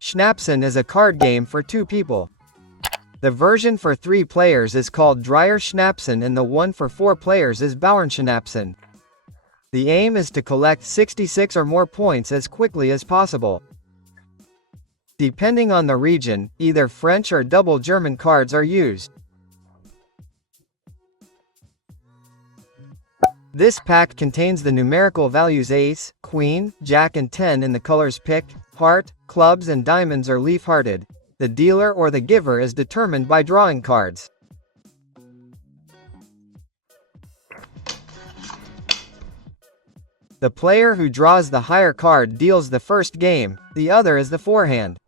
Schnapsen is a card game for 2 people. The version for 3 players is called Dreier Schnapsen and the one for 4 players is Bauern Schnapsen. The aim is to collect 66 or more points as quickly as possible. Depending on the region, either French or double German cards are used. This pack contains the numerical values ace, queen, jack and 10 in the colors pick, heart, clubs and diamonds are leaf-hearted. The dealer or the giver is determined by drawing cards. The player who draws the higher card deals the first game, the other is the forehand.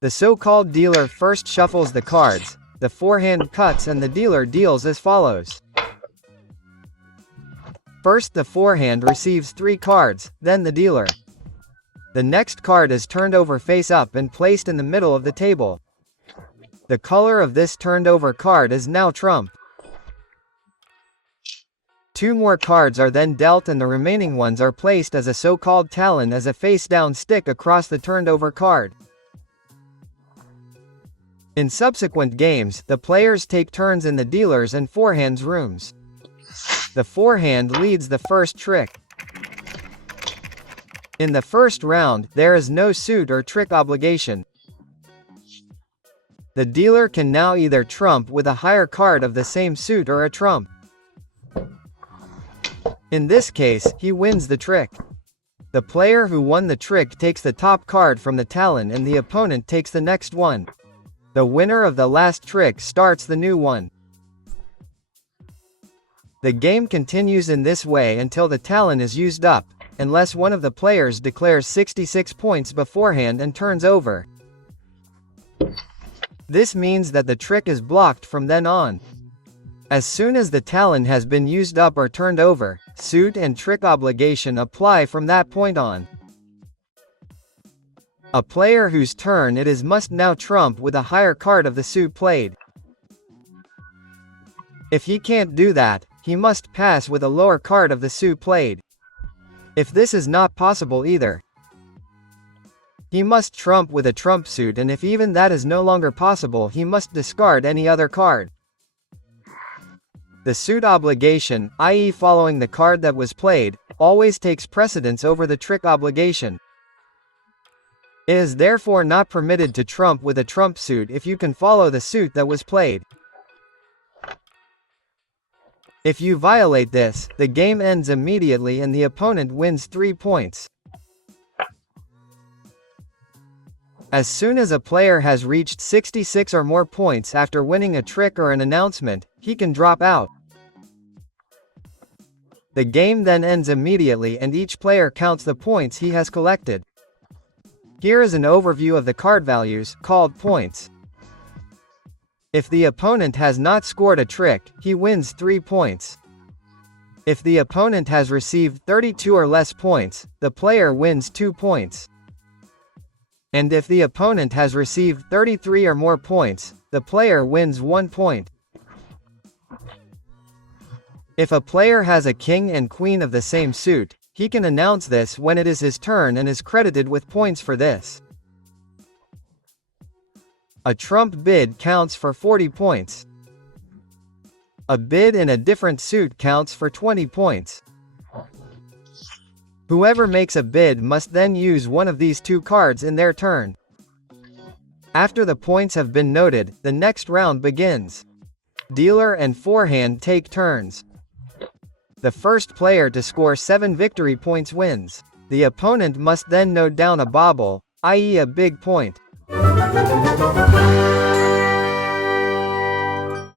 The so-called dealer first shuffles the cards, the forehand cuts and the dealer deals as follows. First the forehand receives 3 cards, then the dealer. The next card is turned over face up and placed in the middle of the table. The color of this turned over card is now trump. 2 more cards are then dealt and the remaining ones are placed as a so-called talon as a face-down stick across the turned over card. In subsequent games, the players take turns in the dealer's and forehand's rooms. The forehand leads the first trick. In the first round, there is no suit or trick obligation. The dealer can now either trump with a higher card of the same suit or a trump. In this case, he wins the trick. The player who won the trick takes the top card from the talon and the opponent takes the next one. The winner of the last trick starts the new one. The game continues in this way until the talon is used up, unless one of the players declares 66 points beforehand and turns over. This means that the trick is blocked from then on. As soon as the talon has been used up or turned over, suit and trick obligation apply from that point on. A player whose turn it is must now trump with a higher card of the suit played. If he can't do that, he must pass with a lower card of the suit played. If this is not possible either, he must trump with a trump suit, and if even that is no longer possible, he must discard any other card. The suit obligation, i.e. following the card that was played, always takes precedence over the trick obligation. It is therefore not permitted to trump with a trump suit if you can follow the suit that was played. If you violate this, the game ends immediately and the opponent wins 3 points. As soon as a player has reached 66 or more points after winning a trick or an announcement, he can drop out. The game then ends immediately and each player counts the points he has collected. Here is an overview of the card values, called points. If the opponent has not scored a trick, he wins 3 points. If the opponent has received 32 or less points, the player wins 2 points. And if the opponent has received 33 or more points, the player wins 1 point. If a player has a king and queen of the same suit, he can announce this when it is his turn and is credited with points for this. A trump bid counts for 40 points. A bid in a different suit counts for 20 points. Whoever makes a bid must then use one of these 2 cards in their turn. After the points have been noted, the next round begins. Dealer and forehand take turns. The first player to score 7 victory points wins. The opponent must then note down a bobble, i.e. a big point.